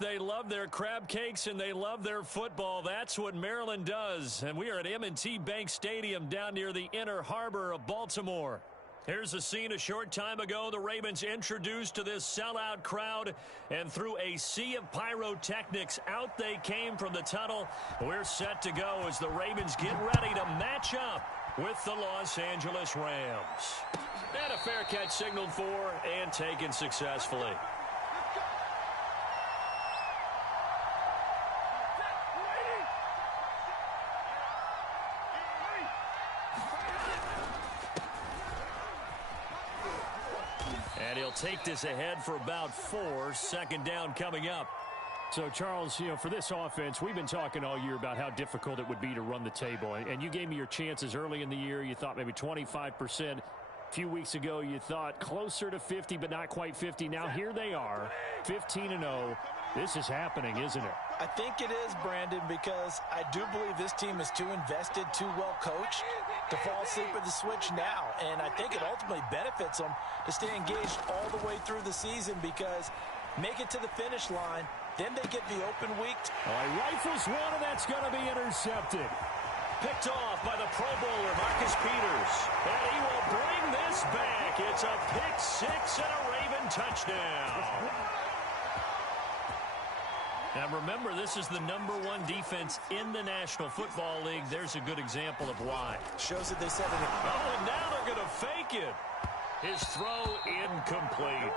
They love their crab cakes and they love their football. That's what Maryland does. And we are at M&T Bank Stadium down near the Inner Harbor of Baltimore. Here's a scene a short time ago. The Ravens introduced to this sellout crowd, and through a sea of pyrotechnics, out they came from the tunnel. We're set to go as the Ravens get ready to match up with the Los Angeles Rams. And a fair catch signaled for and taken successfully. And he'll take this ahead for about 4. Second down coming up. So, Charles, for this offense, we've been talking all year about how difficult it would be to run the table. And you gave me your chances early in the year. You thought maybe 25%. A few weeks ago, you thought closer to 50, but not quite 50. Now, here they are, 15-0. This is happening, isn't it? I think it is, Brandon, because I do believe this team is too invested, too well coached to fall asleep at the switch now. And I think it ultimately benefits them to stay engaged all the way through the season because make it to the finish line, then they get the open week. He rifles one, and that's going to be intercepted. Picked off by the Pro Bowler, Marcus Peters. And he will bring this back. It's a pick 6 and a Raven touchdown. Now remember, this is the #1 defense in the National Football League. There's a good example of why. Shows that they set it. Oh, and now they're going to fake it. His throw incomplete.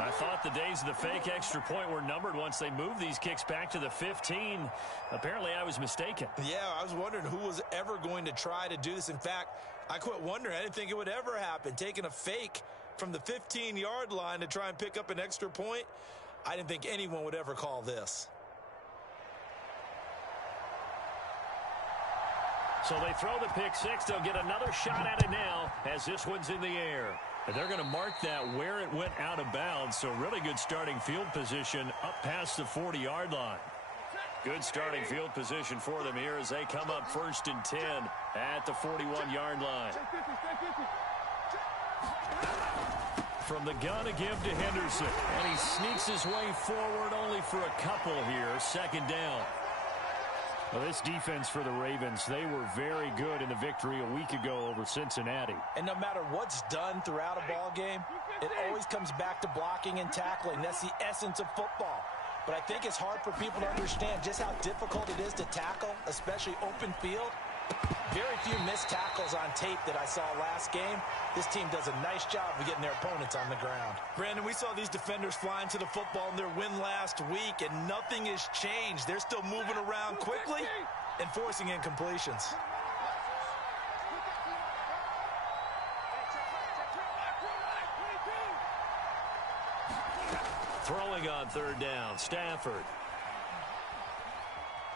I thought the days of the fake extra point were numbered once they moved these kicks back to the 15. Apparently, I was mistaken. Yeah, I was wondering who was ever going to try to do this. In fact, I quit wondering. I didn't think it would ever happen. Taking a fake from the 15-yard line to try and pick up an extra point, I didn't think anyone would ever call this. So they throw the pick 6. They'll get another shot at it now as this one's in the air. And they're going to mark that where it went out of bounds. So really good starting field position up past the 40-yard line. Good starting field position for them here as they come up 1st and 10 at the 41-yard line. From the gun to give to Henderson. And he sneaks his way forward only for a couple here. 2nd down. Well, this defense for the Ravens, they were very good in the victory a week ago over Cincinnati. And no matter what's done throughout a ball game, it always comes back to blocking and tackling. That's the essence of football. But I think it's hard for people to understand just how difficult it is to tackle, especially open field. Very few missed tackles on tape that I saw last game. This team does a nice job of getting their opponents on the ground. Brandon, we saw these defenders flying to the football in their win last week, and nothing has changed. They're still moving around quickly and forcing incompletions. Throwing on 3rd down, Stafford.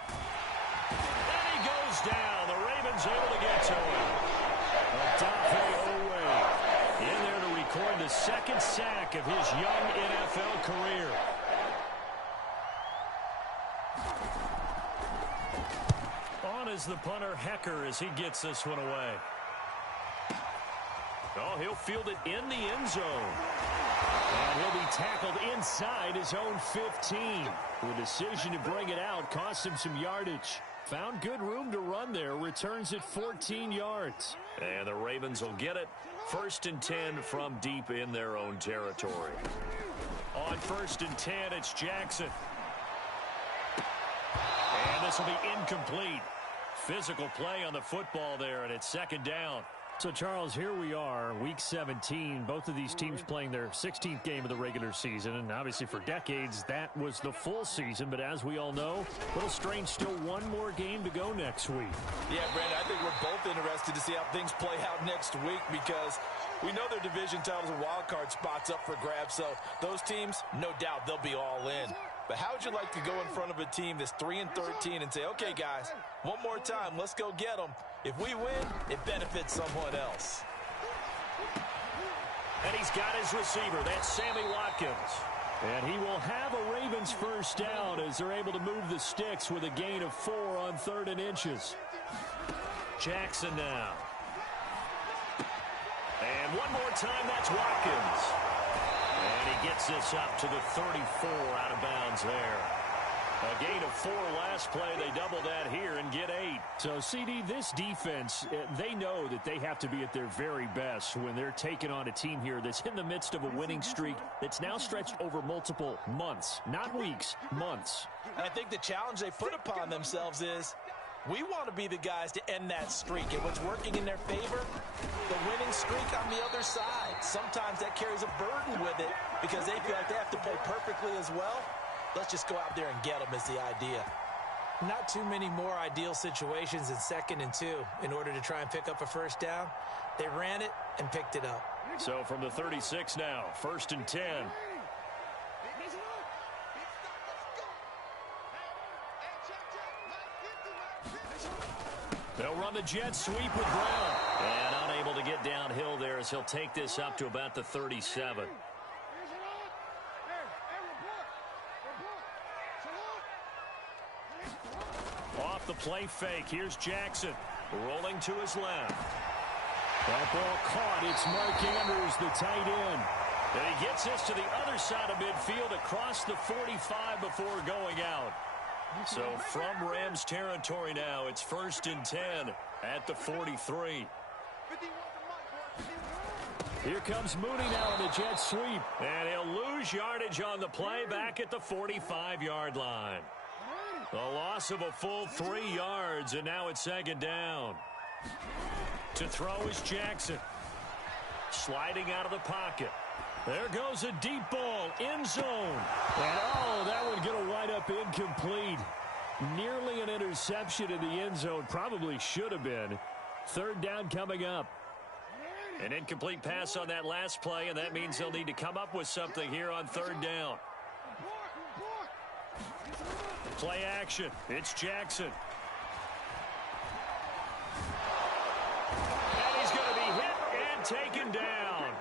And he goes down. The Ravens able to get to him. Odafe Oweh in there to record the 2nd sack of his young NFL career. On is the punter, Hecker, as he gets this one away. Oh, he'll field it in the end zone. And he'll be tackled inside his own 15. The decision to bring it out cost him some yardage. Found good room to run there. Returns it 14 yards. And the Ravens will get it. 1st and 10 from deep in their own territory. On 1st and 10, it's Jackson. And this will be incomplete. Physical play on the football there, and it's 2nd down. So, Charles, here we are, Week 17. Both of these teams playing their 16th game of the regular season. And obviously for decades, that was the full season. But as we all know, a little strange, still one more game to go next week. Yeah, Brandon, I think we're both interested to see how things play out next week because we know their division titles and wild card spots up for grabs. So those teams, no doubt, they'll be all in. But how would you like to go in front of a team that's 3-13 and say, okay, guys, one more time, let's go get them. If we win, it benefits someone else. And he's got his receiver. That's Sammy Watkins. And he will have a Ravens 1st down as they're able to move the sticks with a gain of 4 on 3rd and inches. Jackson now. And one more time, that's Watkins. And he gets this up to the 34 out of bounds there. A gain of 4 last play. They double that here and get 8. So, CD, this defense, they know that they have to be at their very best when they're taking on a team here that's in the midst of a winning streak that's now stretched over multiple months, not weeks, months. And I think the challenge they put upon themselves is we want to be the guys to end that streak. And what's working in their favor? The winning streak on the other side. Sometimes that carries a burden with it because they feel like they have to play perfectly as well. Let's just go out there and get them is the idea. Not too many more ideal situations in 2nd and 2 in order to try and pick up a first down. They ran it and picked it up. So from the 36 now, 1st and 10. They'll run the jet sweep with Brown. And unable to get downhill there as he'll take this up to about the 37. Off the play fake. Here's Jackson. Rolling to his left. That ball caught. It's Mark Andrews, the tight end. And he gets this to the other side of midfield across the 45 before going out. So from Rams territory now, it's 1st and 10 at the 43. Here comes Mooney now in the jet sweep. And he'll lose yardage on the play back at the 45-yard line. The loss of a full 3 yards, and now it's 2nd down. To throw is Jackson. Sliding out of the pocket. There goes a deep ball, end zone. And oh, that one going to wind up incomplete. Nearly an interception in the end zone. Probably should have been. 3rd down coming up. An incomplete pass on that last play, and that means they'll need to come up with something here on 3rd down. Play action. It's Jackson. And he's going to be hit and taken down.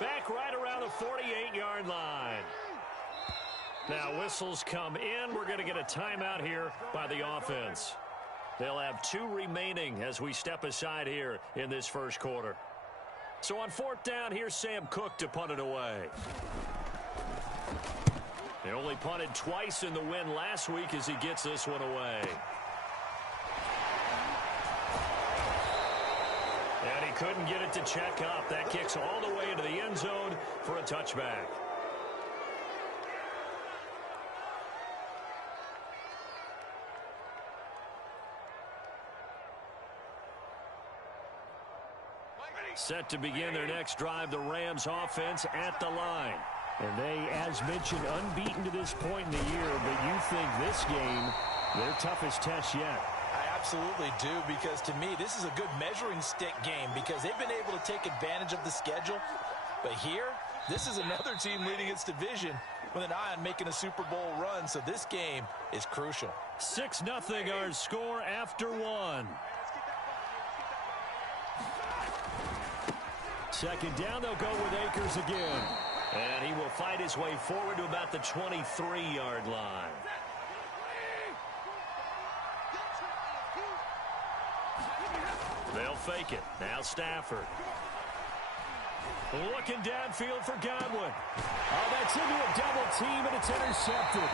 Back right around the 48-yard line. Now whistles come in. We're going to get a timeout here by the offense. They'll have 2 remaining as we step aside here in this first quarter. So on 4th down, here's Sam Cook to punt it away. They only punted twice in the win last week as he gets this one away. And he couldn't get it to check up. That kicks all the way into the end zone for a touchback. Set to begin their next drive, the Rams offense at the line. And they, as mentioned, unbeaten to this point in the year, but you think this game, their toughest test yet. I absolutely do, because to me, this is a good measuring stick game because they've been able to take advantage of the schedule. But here, this is another team leading its division with an eye on making a Super Bowl run, so this game is crucial. 6-0 our score after 1. 2nd down, they'll go with Akers again. And he will fight his way forward to about the 23-yard line. They'll fake it. Now Stafford. Looking downfield for Godwin. Oh, that's into a double team, and it's intercepted.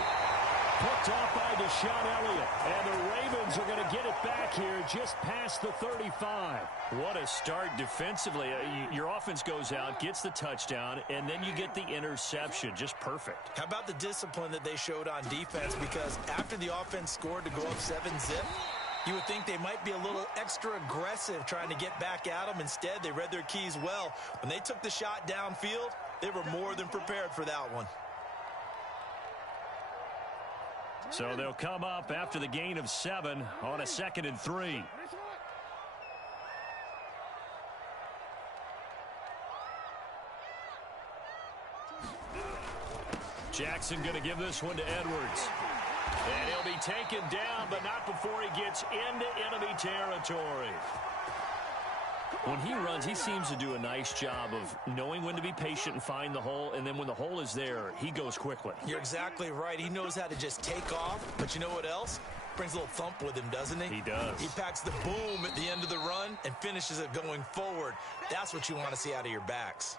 Picked off by Deshaun Elliott. And the Ravens are going to get it back here just past the 35. What a start defensively. Your offense goes out, gets the touchdown, and then you get the interception. Just perfect. How about the discipline that they showed on defense? Because after the offense scored to go up 7-zip, you would think they might be a little extra aggressive trying to get back at them. Instead, they read their keys well. When they took the shot downfield, they were more than prepared for that one. So they'll come up after the gain of 7 on a 2nd and 3. Jackson going to give this one to Edwards. And he'll be taken down, but not before he gets into enemy territory. When he runs, he seems to do a nice job of knowing when to be patient and find the hole, and then when the hole is there, he goes quickly. You're exactly right. He knows how to just take off, but you know what else? Brings a little thump with him, doesn't he? He does. He packs the boom at the end of the run and finishes it going forward. That's what you want to see out of your backs.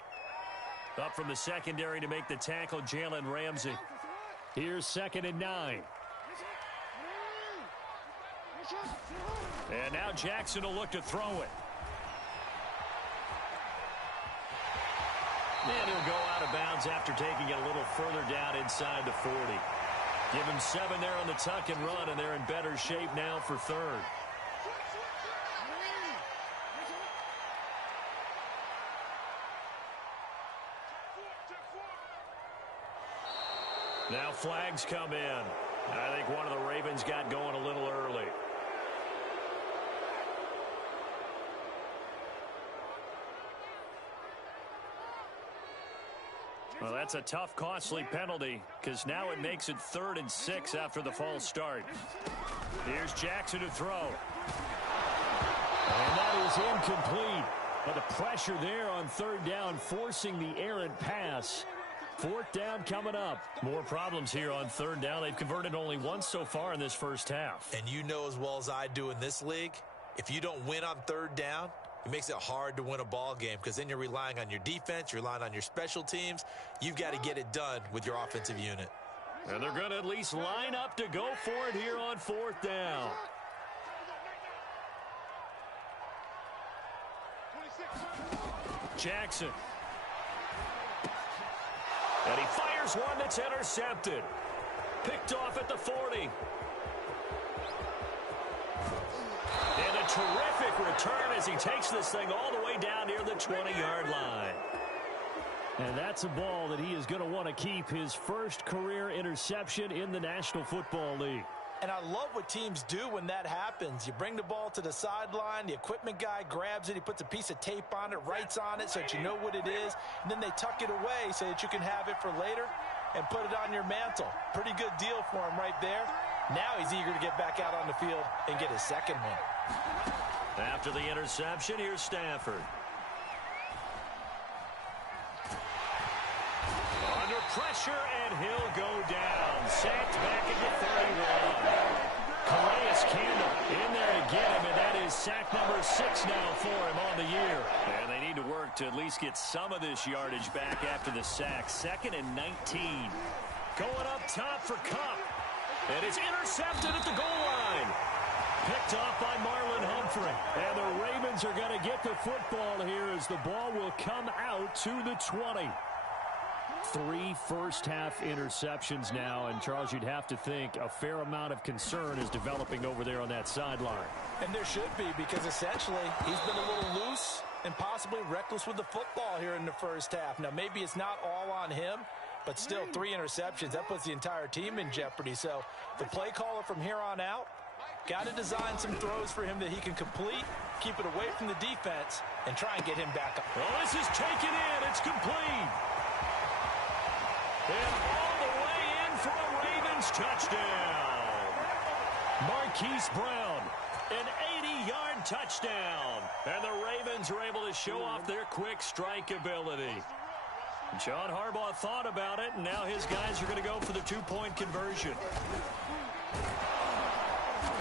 Up from the secondary to make the tackle, Jalen Ramsey. Here's 2nd and 9. And now Jackson will look to throw it. And he'll go out of bounds after taking it a little further down inside the 40. Give him 7 there on the tuck and run, and they're in better shape now for 3rd. Now flags come in. I think one of the Ravens got going a little early. Well, that's a tough, costly penalty because now it makes it 3rd and 6 after the false start. Here's Jackson to throw. And that is incomplete. But the pressure there on 3rd down, forcing the errant pass. 4th down coming up. More problems here on 3rd down. They've converted only once so far in this first half. And you know as well as I do in this league, if you don't win on 3rd down, it makes it hard to win a ball game because then you're relying on your defense, you're relying on your special teams. You've got to get it done with your offensive unit. And they're going to at least line up to go for it here on 4th down. Jackson. And he fires one that's intercepted. Picked off at the 40. And a terrific return as he takes this thing all the way down near the 20-yard line. And that's a ball that he is going to want to keep, his first career interception in the National Football League. And I love what teams do when that happens. You bring the ball to the sideline, the equipment guy grabs it, he puts a piece of tape on it, writes on it so that you know what it is, and then they tuck it away so that you can have it for later and put it on your mantle. Pretty good deal for him right there. Now he's eager to get back out on the field and get his second one. After the interception, here's Stafford. Under pressure, and he'll go down. Sacked back at the 31. Calais Campbell in there to get him, and that is sack number 6 now for him on the year. And they need to work to at least get some of this yardage back after the sack. 2nd and 19. Going up top for Kupp. And it's intercepted at the goal line. Picked off by Marlon Humphrey. And the Ravens are going to get the football here as the ball will come out to the 20. 3 first-half interceptions now, and Charles, you'd have to think a fair amount of concern is developing over there on that sideline. And there should be, because essentially he's been a little loose and possibly reckless with the football here in the first half. Now, maybe it's not all on him, but still 3 interceptions. That puts the entire team in jeopardy. So the play caller from here on out got to design some throws for him that he can complete, keep it away from the defense, and try and get him back up. Well, this is taken in. It's complete. And all the way in for a Ravens touchdown. Marquise Brown, an 80-yard touchdown. And the Ravens are able to show off their quick strike ability. John Harbaugh thought about it, and now his guys are going to go for the 2-point conversion.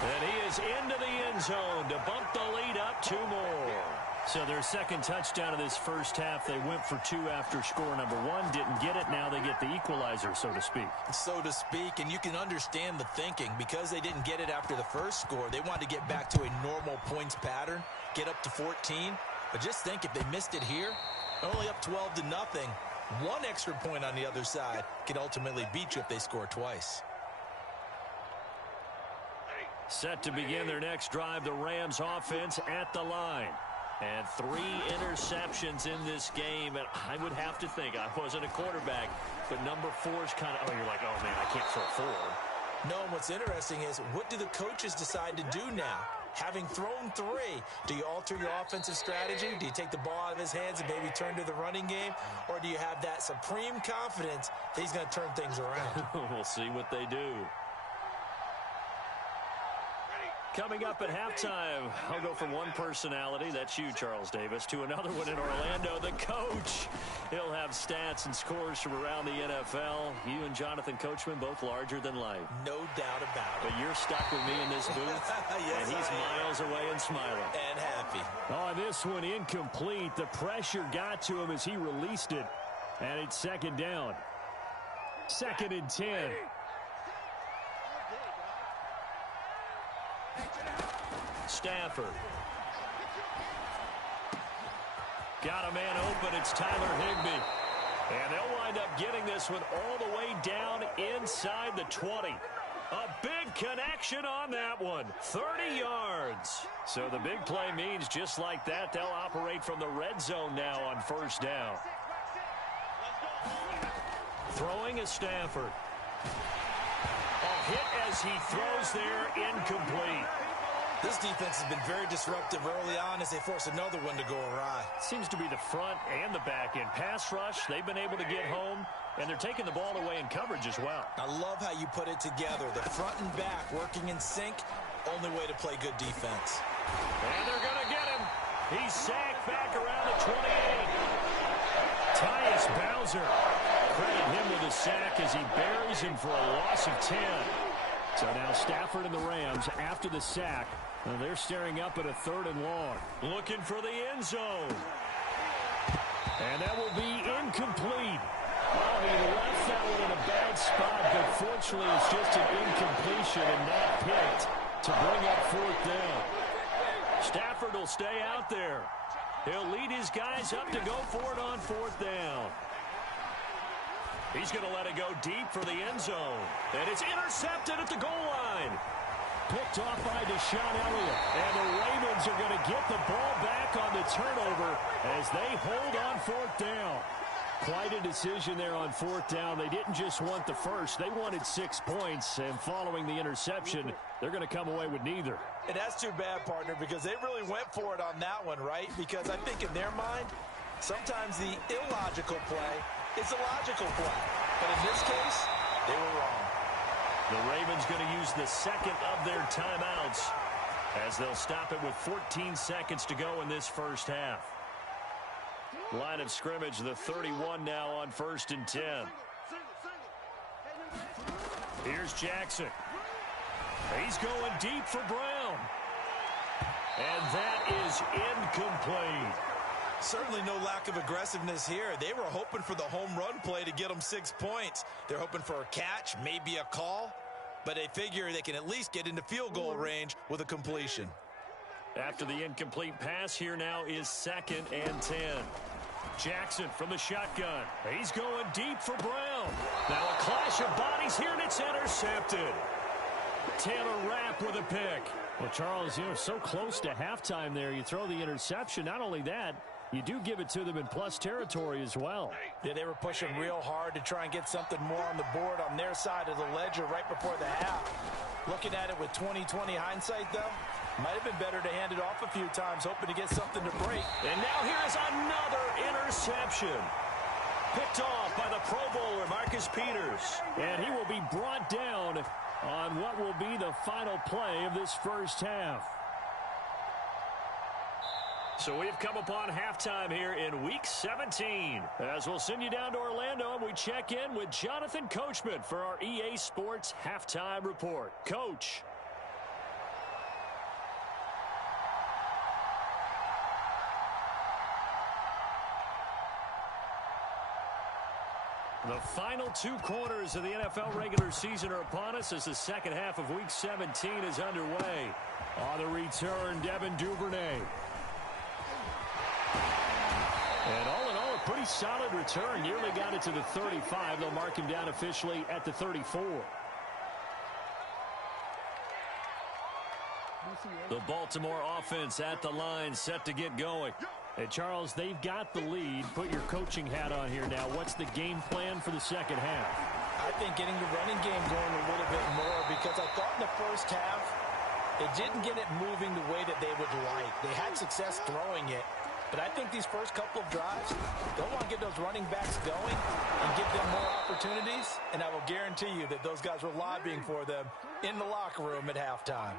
And he is into the end zone to bump the lead up 2 more. So their second touchdown of this first half, they went for 2 after score number 1. Didn't get it. Now they get the equalizer, so to speak. So to speak, and you can understand the thinking. Because they didn't get it after the first score, they wanted to get back to a normal points pattern, get up to 14. But just think, if they missed it here, only up 12-0, 1 extra point on the other side can ultimately beat you if they score twice. Set to begin their next drive, the Rams offense at the line. And 3 interceptions in this game. And I would have to think, I wasn't a quarterback, but number 4 is kind of, you're like, oh, man, I can't throw 4. No, and what's interesting is, what do the coaches decide to do now? Having thrown 3, do you alter your offensive strategy? Do you take the ball out of his hands and maybe turn to the running game? Or do you have that supreme confidence that he's going to turn things around? We'll see what they do. Coming up at halftime, I'll go from one personality, that's you, Charles Davis, to another one in Orlando, the coach. He'll have stats and scores from around the NFL. You and Jonathan Coachman, both larger than life. No doubt about it. But you're stuck with me in this booth, yes, and he's miles away and smiling. And happy. Oh, this one incomplete. The pressure got to him as he released it. And it's second down. 2nd and 10. Stafford. Got a man open. It's Tyler Higbee. And they'll wind up getting this one all the way down inside the 20. A big connection on that one. 30 yards. So the big play means just like that, they'll operate from the red zone now on first down. Throwing is Stafford. A hit as he throws there, incomplete. This defense has been very disruptive early on as they force another one to go awry. Seems to be the front and the back end. Pass rush, they've been able to get home, and they're taking the ball away in coverage as well. I love how you put it together. The front and back working in sync, only way to play good defense. And they're going to get him. He's sacked back around the 28. Tyus Bowser. Credit him with a sack as he buries him for a loss of 10. So now Stafford and the Rams, after the sack, they're staring up at a 3rd and long. Looking for the end zone. And that will be incomplete. Well, he left that one in a bad spot, but fortunately it's just an incompletion and not picked to bring up 4th down. Stafford will stay out there. He'll lead his guys up to go for it on 4th down. He's going to let it go deep for the end zone. And it's intercepted at the goal line. Picked off by Deshaun Elliott. And the Ravens are going to get the ball back on the turnover as they hold on 4th down. Quite a decision there on 4th down. They didn't just want the first. They wanted 6 points. And following the interception, they're going to come away with neither. And that's too bad, partner, because they really went for it on that one, right? Because I think in their mind, sometimes the illogical play is a logical play. But in this case, they were wrong. The Ravens going to use the 2nd of their timeouts as they'll stop it with 14 seconds to go in this first half. Line of scrimmage, the 31 now on 1st and 10. Here's Jackson. He's going deep for Brown. And that is incomplete. Certainly no lack of aggressiveness here. They were hoping for the home run play to get them 6 points. They're hoping for a catch, maybe a call, but they figure they can at least get into field goal range with a completion. After the incomplete pass, here now is 2nd and 10. Jackson from the shotgun. He's going deep for Brown. Now a clash of bodies here, and it's intercepted. Taylor Rapp with a pick. Well, Charles, so close to halftime there. You throw the interception. Not only that, you do give it to them in plus territory as well. Yeah, they were pushing real hard to try and get something more on the board on their side of the ledger right before the half. Looking at it with 20/20 hindsight, though, might have been better to hand it off a few times, hoping to get something to break. And now here's another interception. Picked off by the Pro Bowler, Marcus Peters. And he will be brought down on what will be the final play of this first half. So we've come upon halftime here in Week 17. As we'll send you down to Orlando, and we check in with Jonathan Coachman for our EA Sports Halftime Report. Coach. The final 2 quarters of the NFL regular season are upon us as the second half of Week 17 is underway. On the return, Devin Duvernay. And all in all, a pretty solid return. Nearly got it to the 35. They'll mark him down officially at the 34. The Baltimore offense at the line, set to get going. And Charles, they've got the lead. Put your coaching hat on here now. What's the game plan for the second half? I think getting the running game going a little bit more, because I thought in the first half they didn't get it moving the way that they would like. They had success throwing it, but I think these first couple of drives, they'll want to get those running backs going and give them more opportunities, and I will guarantee you that those guys were lobbying for them in the locker room at halftime.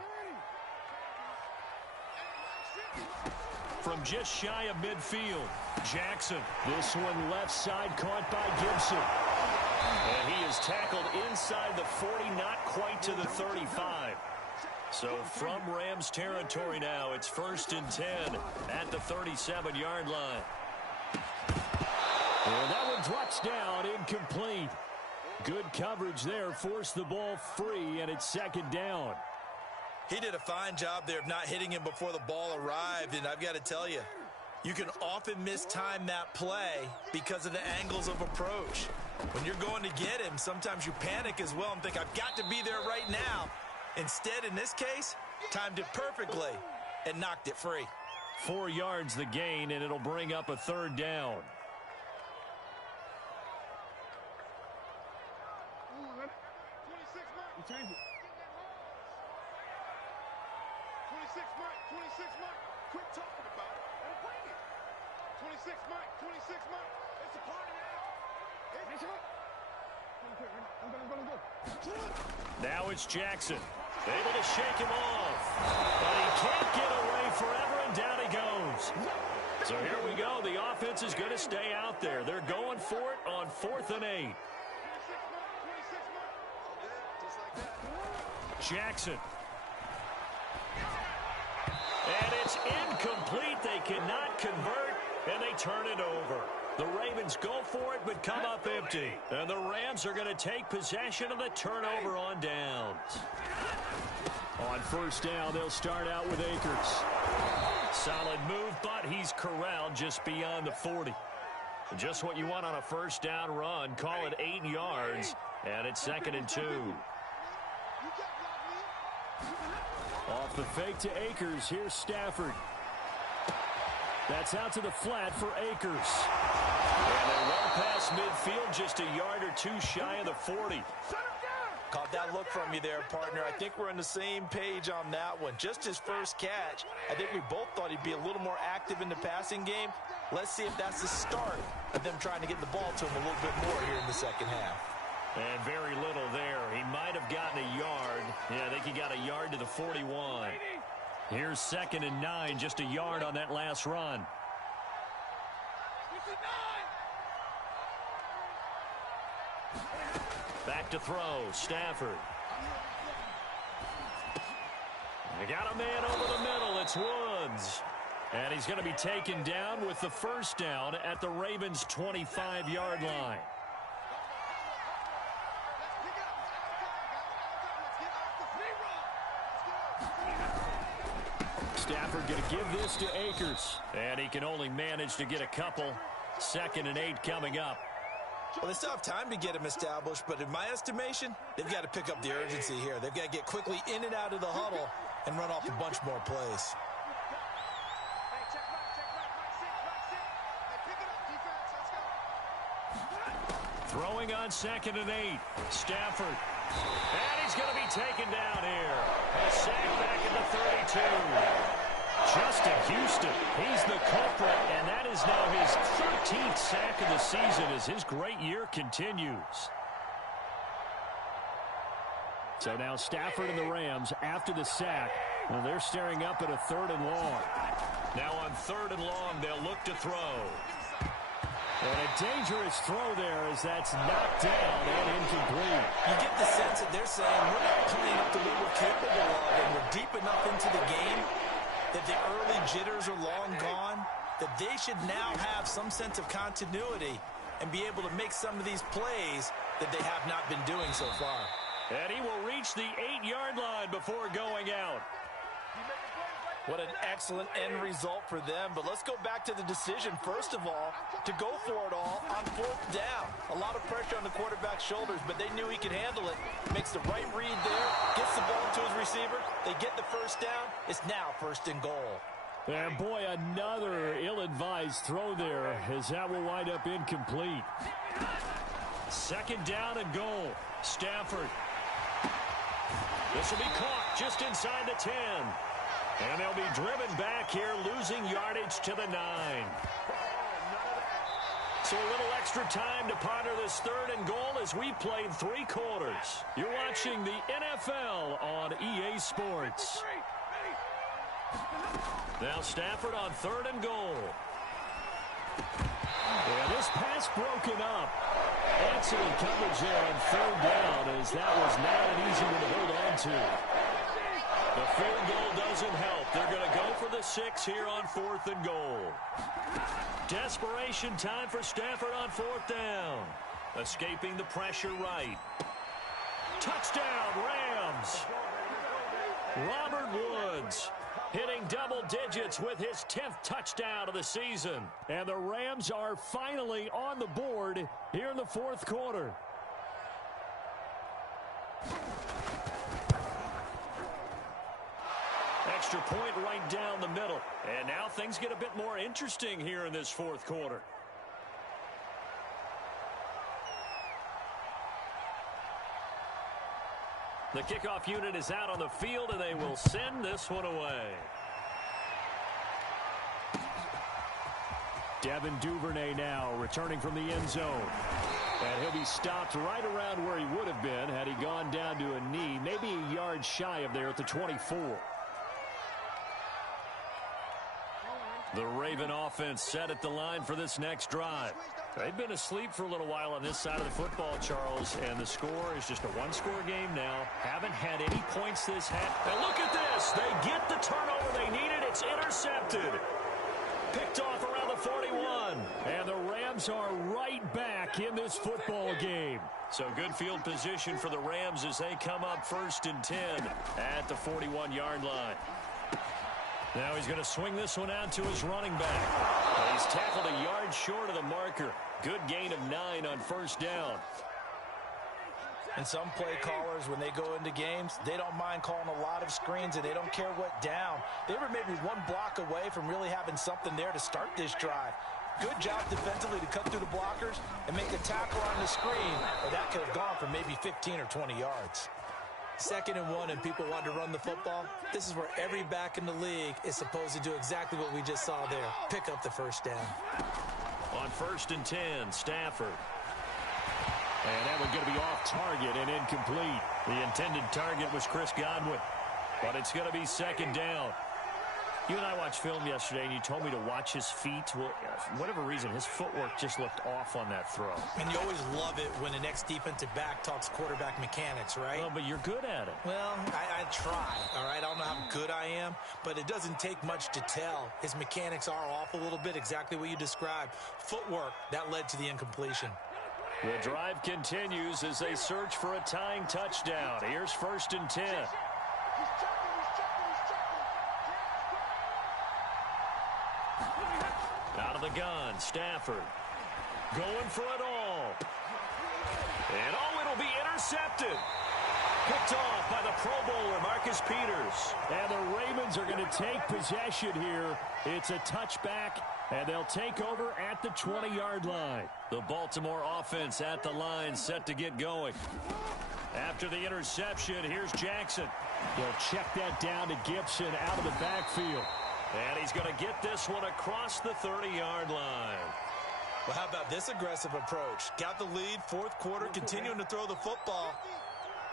From just shy of midfield, Jackson. This one left side caught by Gibson. And he is tackled inside the 40, not quite to the 35. So from Rams territory now, it's 1st and 10 at the 37-yard line. And that one drops down, incomplete. Good coverage there, forced the ball free, and it's second down. He did a fine job there of not hitting him before the ball arrived, and I've got to tell you, you can often mistime that play because of the angles of approach. When you're going to get him, sometimes you panic as well and think, I've got to be there right now. Instead, in this case, timed it perfectly and knocked it free. 4 yards the gain, and it'll bring up a third down. Change it. 26 Mike, 26 Mike. Quit talking about it and bring it. 26 Mike, 26 Mike. It's a party now. It's I'm gonna go. Now it's Jackson. Able to shake him off. But he can't get away forever, and down he goes. So here we go. The offense is going to stay out there. They're going for it on 4th and 8. Jackson. And it's incomplete. They cannot convert, and they turn it over. The Ravens go for it, but come up empty. And the Rams are going to take possession of the turnover on downs. On first down, they'll start out with Akers. Solid move, but he's corralled just beyond the 40. Just what you want on a first down run. Call it 8 yards, and it's 2nd and 2. Off the fake to Akers. Here's Stafford. That's out to the flat for Akers. And they run past midfield, just a yard or 2 shy of the 40. Caught that look from you there, partner. I think we're on the same page on that one. Just his first catch. I think we both thought he'd be a little more active in the passing game. Let's see if that's the start of them trying to get the ball to him a little bit more here in the second half. And very little there. He might have gotten a yard. Yeah, I think he got a yard to the 41. Here's 2nd and 9, just a yard on that last run. Back to throw, Stafford. They got a man over the middle. It's Woods. And he's going to be taken down with the first down at the Ravens' 25-yard line. Stafford going to give this to Akers. And he can only manage to get a couple. 2nd and 8 coming up. Well, they still have time to get him established, but in my estimation, they've got to pick up the urgency here. They've got to get quickly in and out of the huddle and run off a bunch more plays. Throwing on 2nd and 8. Stafford. And he's going to be taken down here. A sack back at the 32. Justin Houston, he's the culprit, and that is now his 13th sack of the season as his great year continues. So now Stafford and the Rams, after the sack, well, they're staring up at a 3rd and long. Now on 3rd and long, they'll look to throw. And a dangerous throw there as that's knocked down and incomplete. You get the sense that they're saying we're not playing up to what we're capable of, and we're deep enough into the game that the early jitters are long gone, that they should now have some sense of continuity and be able to make some of these plays that they have not been doing so far. And he will reach the 8-yard line before going out. What an excellent end result for them. But let's go back to the decision, first of all, to go for it all on 4th down. A lot of pressure on the quarterback's shoulders, but they knew he could handle it. Makes the right read there, gets the ball to his receiver. They get the first down. It's now 1st and goal. And boy, another ill-advised throw there as that will wind up incomplete. 2nd down and goal. Stafford. This will be caught just inside the 10. And they'll be driven back here, losing yardage to the 9. So a little extra time to ponder this 3rd and goal as we played 3 quarters. You're watching the NFL on EA Sports. Now Stafford on 3rd and goal. And this pass broken up. Excellent coverage there on 3rd down as that was not an easy one to hold on to. The field goal doesn't help. They're going to go for the 6 here on 4th and goal. Desperation time for Stafford on 4th down. Escaping the pressure right. Touchdown, Rams. Robert Woods hitting double digits with his 10th touchdown of the season. And the Rams are finally on the board here in the 4th quarter. Extra point right down the middle. And now things get a bit more interesting here in this 4th quarter. The kickoff unit is out on the field, and they will send this one away. Devin Duvernay now returning from the end zone. And he'll be stopped right around where he would have been had he gone down to a knee, maybe a yard shy of there at the 24. The Raven offense set at the line for this next drive. They've been asleep for a little while on this side of the football, Charles, and the score is just a one-score game now. Haven't had any points this half. And look at this. They get the turnover they needed. It's intercepted. Picked off around the 41. And the Rams are right back in this football game. So good field position for the Rams as they come up 1st and 10 at the 41-yard line. Now he's going to swing this one out to his running back. And he's tackled a yard short of the marker. Good gain of 9 on 1st down. And some play callers, when they go into games, they don't mind calling a lot of screens, and they don't care what down. They were maybe one block away from really having something there to start this drive. Good job defensively to cut through the blockers and make a tackle on the screen, or that could have gone for maybe 15 or 20 yards. 2nd and 1 and people want to run the football. This is where every back in the league is supposed to do exactly what we just saw there. Pick up the 1st down. On 1st and 10, Stafford. And that one's going to be off target and incomplete. The intended target was Chris Godwin. But it's going to be 2nd down. You and I watched film yesterday, and you told me to watch his feet. Well, for whatever reason, his footwork just looked off on that throw. And you always love it when the next defensive back talks quarterback mechanics, right? Well, but you're good at it. Well, I try, all right? I don't know how good I am, but it doesn't take much to tell. His mechanics are off a little bit, exactly what you described. Footwork, that led to the incompletion. The drive continues as they search for a tying touchdown. Here's 1st and 10. Out of the gun, Stafford. Going for it all. And it'll be intercepted. Picked off by the Pro Bowler, Marcus Peters. And the Ravens are going to take possession here. It's a touchback, and they'll take over at the 20-yard line. The Baltimore offense at the line, set to get going. After the interception, here's Jackson. They'll check that down to Gibson out of the backfield. And he's going to get this one across the 30-yard line. Well, how about this aggressive approach? Got the lead, 4th quarter, continuing to throw the football.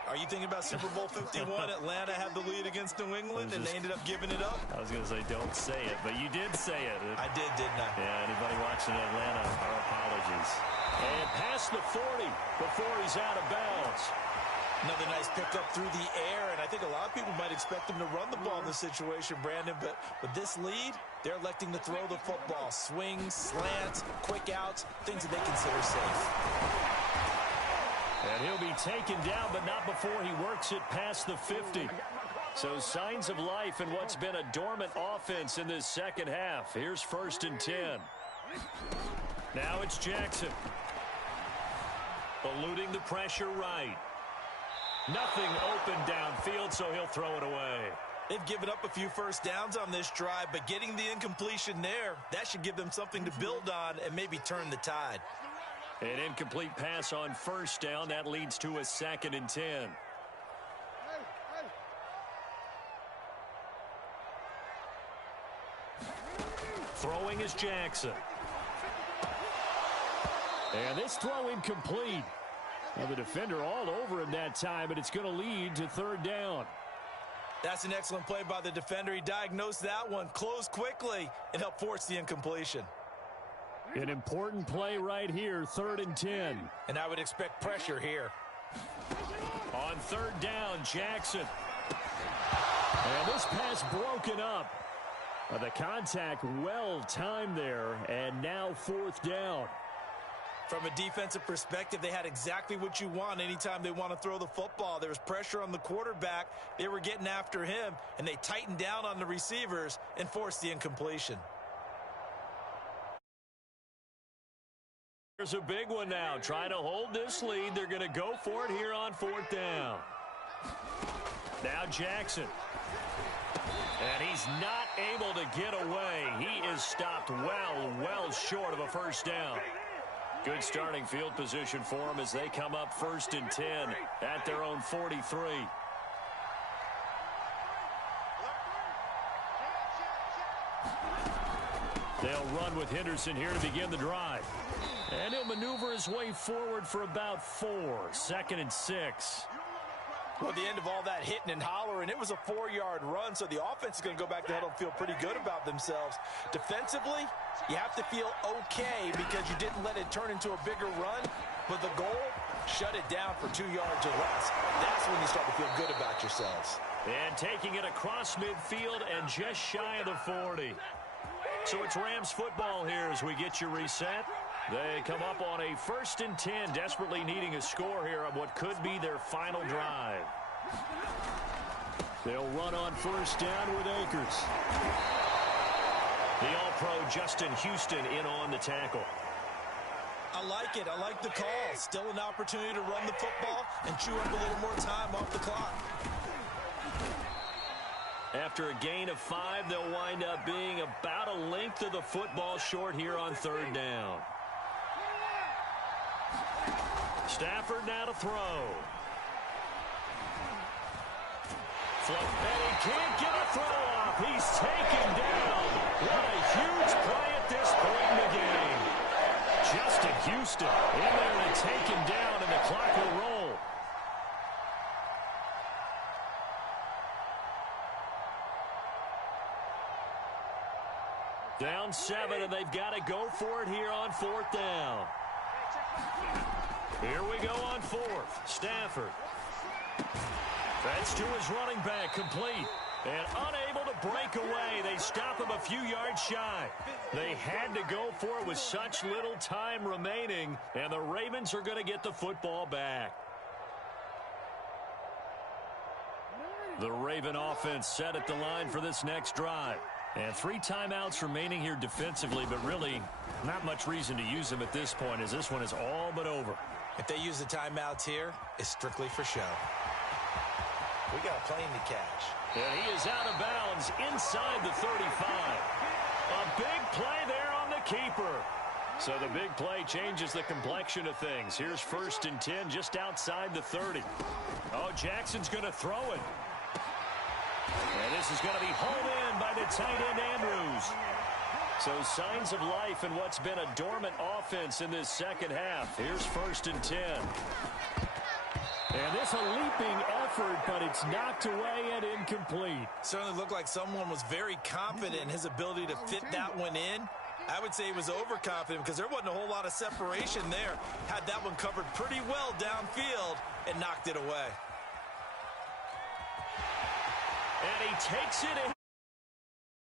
Are you thinking about Super Bowl 51? Atlanta had the lead against New England, and they ended up giving it up? I was going to say, don't say it, but you did say it. I did, didn't I? Yeah, anybody watching Atlanta, our apologies. And past the 40 before he's out of bounds. Another nice pickup through the air, and I think a lot of people might expect him to run the ball in this situation, Brandon, but with this lead, they're electing to throw the football. Swings, slants, quick outs, things that they consider safe. And he'll be taken down, but not before he works it past the 50. So signs of life in what's been a dormant offense in this second half. Here's 1st and 10. Now it's Jackson. Eluding the pressure right. Nothing open downfield, so he'll throw it away. They've given up a few 1st downs on this drive, but getting the incompletion there, that should give them something to build on and maybe turn the tide. An incomplete pass on 1st down. That leads to a 2nd and 10. Throwing is Jackson. And this throw incomplete. Well, the defender all over him that time, but it's going to lead to 3rd down. That's an excellent play by the defender. He diagnosed that one, closed quickly, and helped force the incompletion. An important play right here, 3rd and 10. And I would expect pressure here. On 3rd down, Jackson. And this pass broken up. The contact well timed there, and now fourth down. From a defensive perspective, they had exactly what you want anytime they want to throw the football. There was pressure on the quarterback. They were getting after him, and they tightened down on the receivers and forced the incompletion. There's a big one now. Trying to hold this lead. They're going to go for it here on fourth down. Now Jackson. And he's not able to get away. He is stopped well short of a first down. Good starting field position for them as they come up 1st and 10 at their own 43. They'll run with Henderson here to begin the drive. And he'll maneuver his way forward for about 4. 2nd and 6. Well, at the end of all that hitting and hollering, it was a 4-yard run, so the offense is going to go back to huddle and feel pretty good about themselves. Defensively, you have to feel okay because you didn't let it turn into a bigger run, but the goal, shut it down for 2 yards or less. That's when you start to feel good about yourselves. And taking it across midfield and just shy of the 40. So it's Rams football here as we get you reset. They come up on a 1st and 10, desperately needing a score here on what could be their final drive. They'll run on 1st down with Akers. The All-Pro Justin Houston in on the tackle. I like it. I like the call. Still an opportunity to run the football and chew up a little more time off the clock. After a gain of 5, they'll wind up being about a length of the football short here on 3rd down. Stafford now to throw. And he can't get a throw off. He's taken down. What a huge play at this point in the game. Justin Houston in there to take him down, and the clock will roll. Down 7, and they've got to go for it here on 4th down. Here we go on 4th. Stafford. That's to his running back, complete. And unable to break away. They stop him a few yards shy. They had to go for it with such little time remaining, and the Ravens are going to get the football back. The Raven offense set at the line for this next drive. And 3 timeouts remaining here defensively, but really not much reason to use them at this point as this one is all but over. If they use the timeouts here, it's strictly for show. We got a plane to catch. And he is out of bounds inside the 35. A big play there on the keeper. So the big play changes the complexion of things. Here's 1st and 10 just outside the 30. Oh, Jackson's going to throw it. And this is going to be hauled in by the tight end Andrews. So signs of life in what's been a dormant offense in this second half. Here's 1st and 10. And this a leaping effort, but it's knocked away and incomplete. Certainly looked like someone was very confident in his ability to fit that one in. I would say he was overconfident because there wasn't a whole lot of separation there. Had that one covered pretty well downfield and knocked it away. And he takes it in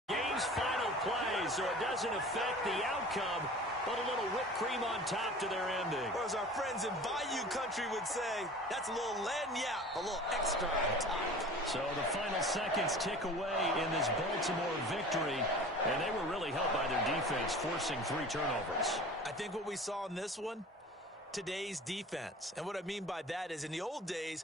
game's final play, so it doesn't affect the outcome, but a little whipped cream on top to their ending. Or as our friends in Bayou Country would say, that's a little lagniappe, a little extra on top. So the final seconds tick away in this Baltimore victory, and they were really helped by their defense, forcing 3 turnovers. I think what we saw in this one, today's defense. And what I mean by that is in the old days,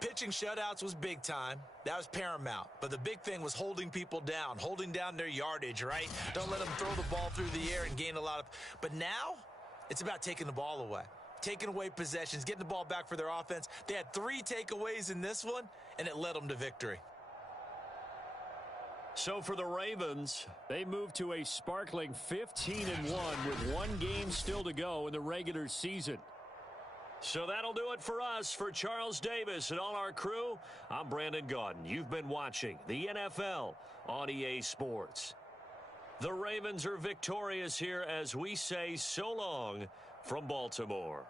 pitching shutouts was big time. That was paramount. But the big thing was holding people down, holding down their yardage, right? Don't let them throw the ball through the air and gain a lot of... But now, it's about taking the ball away. Taking away possessions, getting the ball back for their offense. They had 3 takeaways in this one, and it led them to victory. So for the Ravens, they move to a sparkling 15-1 with 1 game still to go in the regular season. So that'll do it for us. For Charles Davis and all our crew, I'm Brandon Gaudin. You've been watching the NFL on EA Sports. The Ravens are victorious here as we say so long from Baltimore.